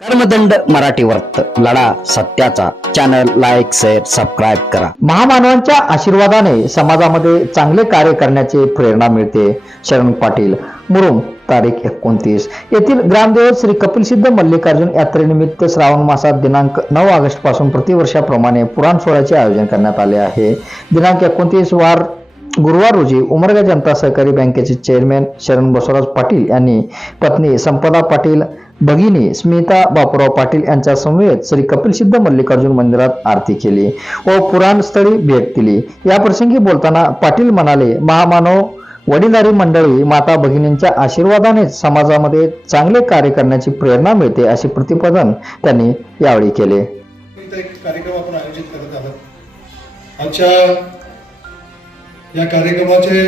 कर्मदंड मराठी वर्त लढा सत्याचा. चॅनल लाईक शेअर सबस्क्राईब करा. महामानवांच्या आशीर्वादाने समाजामध्ये चांगले कार्य करण्याची प्रेरणा मिळते. शरण पाटील मुरुम तारीख एकोणतीस. येथील ग्रामदेवत श्री कपिल सिद्ध मल्लिकार्जुन यात्रेनिमित्त श्रावण मासात दिनांक नऊ ऑगस्टपासून प्रतिवर्षाप्रमाणे पुराण सोहळ्याचे आयोजन करण्यात आले आहे. दिनांक एकोणतीस वार गुरुवार रोजी उमरगा जनता सहकारी बँकेचे चेअरमॅन शरण बसवराज पाटील यांनी पत्नी संपदा पाटील भगिनी स्मिता बापूराव पाटील यांच्या समवेत श्री कपिल सिद्ध मल्लिकार्जुन मंदिरात आरती केली व पुराणस्थळी भेट दिली. या प्रसंगी बोलताना पाटील म्हणाले महामानव वडीलधारी मंडळी माता भगिनींच्या आशीर्वादाने समाजामध्ये चांगले कार्य करण्याची प्रेरणा मिळते असे प्रतिपादन त्यांनी यावेळी केले. कार्यक्रम आपण आयोजित करत आहोत. आमच्या या कार्यक्रमाचे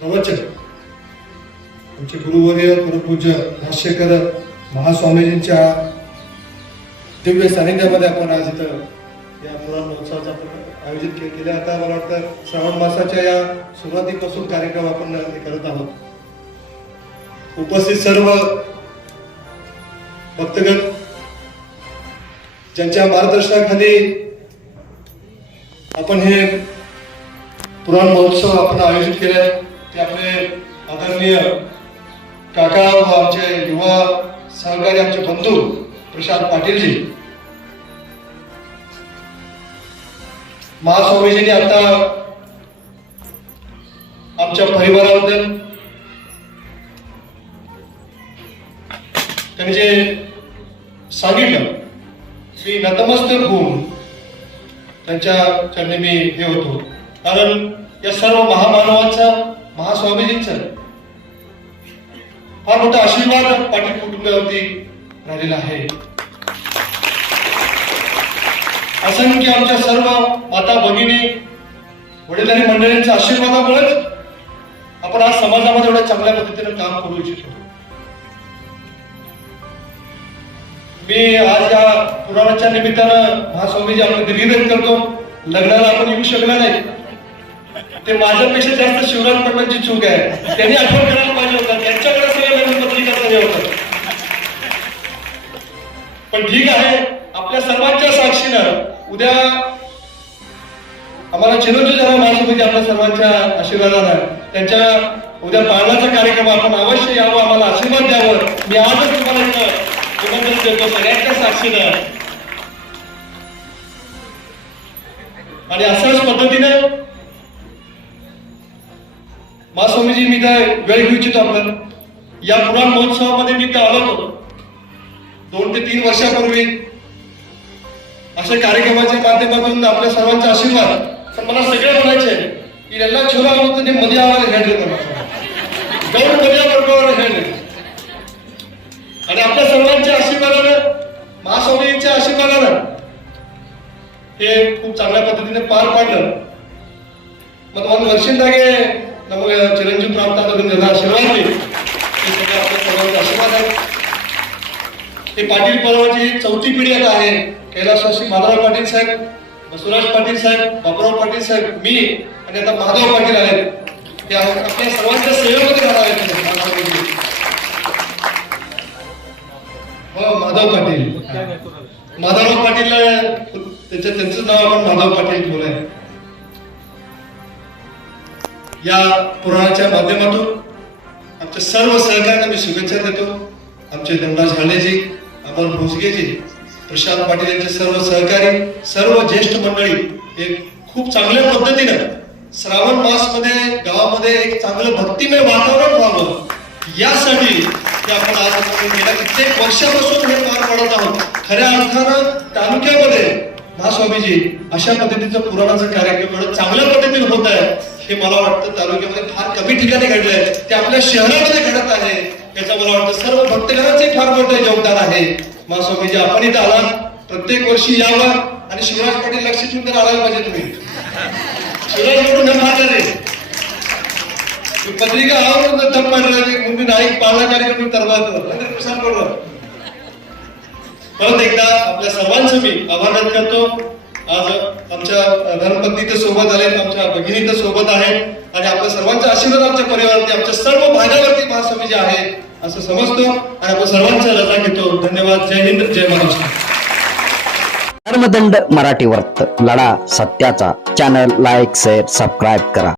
प्रवचन आमचे गुरुवर्य गुरुपूज्य भाष्यकर महास्वामीजींच्या दिव्य सानिध्यामध्ये आपण आज इथं या पुराण महोत्सवाचा आपण आयोजित के केले. आता मला वाटतं श्रावण मासाच्या या सुरुवातीपासून कार्यक्रम आपण करत आहोत. उपस्थित सर्व भक्तगण ज्यांच्या मार्गदर्शनाखाली आपण हे पुराण महोत्सव आपण आयोजित केले. ते आपले आदरणीय काका व आमचे युवा सहकारी आमचे बंधू प्रशांत पाटीलजी. महास्वामीजींनी आता आमच्या परिवाराबद्दल त्यांनी जे सांगितलं मी नतमस्तक होऊन त्यांच्या चरणी मी हे होतो. कारण या सर्व महामानवांचा महास्वामीजींचा फार मोठा आशीर्वाद पाटील कुटुंबावरती राहिलेला आहे. असंख्य आमच्या सर्व माता भगिनी वडीलधारी मंडळींच्या आशीर्वादामुळेच आपण आज समाजामध्ये एवढ्या चांगल्या पद्धतीने काम करू इच्छितो. मी आज या पुराणाच्या निमित्तानं महास्वामीजी आपण दिल्ली करतो. लग्नाला आपण येऊ शकला नाही. ते माझ्यापेक्षा जास्त शिवराज पटलांची चूक आहे. त्यांनी आठवण करायला पाहिजे होता. लग्न होतं पण ठीक आहे आपल्या सर्वांच्या साक्षीनं उद्या आम्हाला चिरंजीव झाला महास्वामीजी आपल्या सर्वांच्या आशीर्वादानं त्यांच्या उद्या पाळण्याचा कार्यक्रम आपण अवश्य यावं आम्हाला आशीर्वाद द्यावं. मी आजच तुम्हाला इथं निमंत्रण देतो सगळ्यांच्या साक्षीनं. आणि अशाच पद्धतीनं महास्वामीजी मी काय वेळ घेऊ इच्छितो आपण या पुराण महोत्सवामध्ये मी काय आलो होतो दोन ते तीन वर्षापूर्वी अशा कार्यक्रमाच्या माध्यमातून आपल्या सर्वांचा आशीर्वाद पण मला सगळे म्हणायचे की ಎಲ್ಲ ಚಲೋ ಆಗುತ್ತೆ ಮದುವೆ ಆವಾಗ ಹೇಳ್ರಿ गौर मजा वर्गावर ಹೇಳ್ರಿ आणि आपल्या सर्वांच्या आशीर्वादानं महास्वामींच्या आशीर्वादानं हे खूप चांगल्या पद्धतीने पार पाडलं ಮತ್ತು ಒಂದು ವರ್ಷದಿಂದಾಗೆ ನಮಗೆ ಚಿರಂಜೀವಿ ಪ್ರಾಪ್ತ ಆಗೋದ್ರಿಂದ ಆಶೀರ್ವಾದ सर्वांचे आहे. हे पाटील पर्वाची चौथी पिढी आता आहे. कैलासवासी माधवराव पाटील साहेब बसवराज पाटील साहेब बाबुराव पाटील साहेब मी आणि आता माधव पाटील आहेत. ते आपल्या सर्वांच्या सेवेमध्ये राहणार आहेत. माधव पाटील. हो, माधवराव पाटील त्याच्या त्यांचं नाव आपण माधव पाटील ठेवलंय या पुराणाच्या माध्यमातून आमच्या सर्व सहकार्यांना मी शुभेच्छा देतो. आमचे धनराज हालेजी अमोल भोसगेजी प्रशांत पाटील यांचे सर्व सहकारी सर्व ज्येष्ठ मंडळी हे खूप चांगल्या पद्धतीनं श्रावण मासमध्ये गावामध्ये एक चांगलं भक्तिमय वातावरण व्हावं. यासाठी आपण आज गेल्या कित्येक वर्षापासून हे पार पडत आहोत. खऱ्या अर्थानं तालुक्यामध्ये महास्वामीजी अशा पद्धतीचं पुराणाचं कार्यक्रम चांगल्या पद्धतीने होत आहे. हे मला वाटतं तालुक्यामध्ये फार कमी ठिकाणी घडलंय. ते आपल्या शहरामध्ये घडत आहे. याचं मला वाटतं सर्व भक्तगणांचं एक फार मोठं योगदान आहे. महास्वामीजी आपण इथं आला प्रत्येक वर्षी यावं आणि शिवराज पाटील लक्ष ठेवून तर आलायला पाहिजे तुम्ही. शिवराज पाटील मारणार आहे. पत्रिका आवडून थप मारणार मुंबई नाईक पाळला कार्यक्रम तरला परत एकदा आपल्या सर्वांचं मी आभार करतो. आज आमच्या धर्मपत्नी सोबत आले आमच्या भगिनी तर सोबत आहेत आणि आपल्या सर्वांचा आशीर्वाद आमच्या परिवारावरती आमच्या सर्व भागावरती महास्वामी जे आहे असं समजतो आणि आपण सर्वांचा रजा घेतो. धन्यवाद. जय हिंद जय महाराष्ट्र. धर्मदंड मराठी वर्त. लढा सत्याचा. चॅनल लाईक शेअर सबस्क्राईब करा.